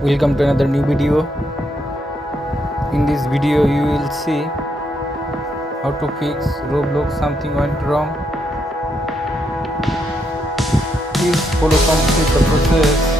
Welcome to another new video. In this video you will see how to fix Roblox something went wrong. Please follow complete the process.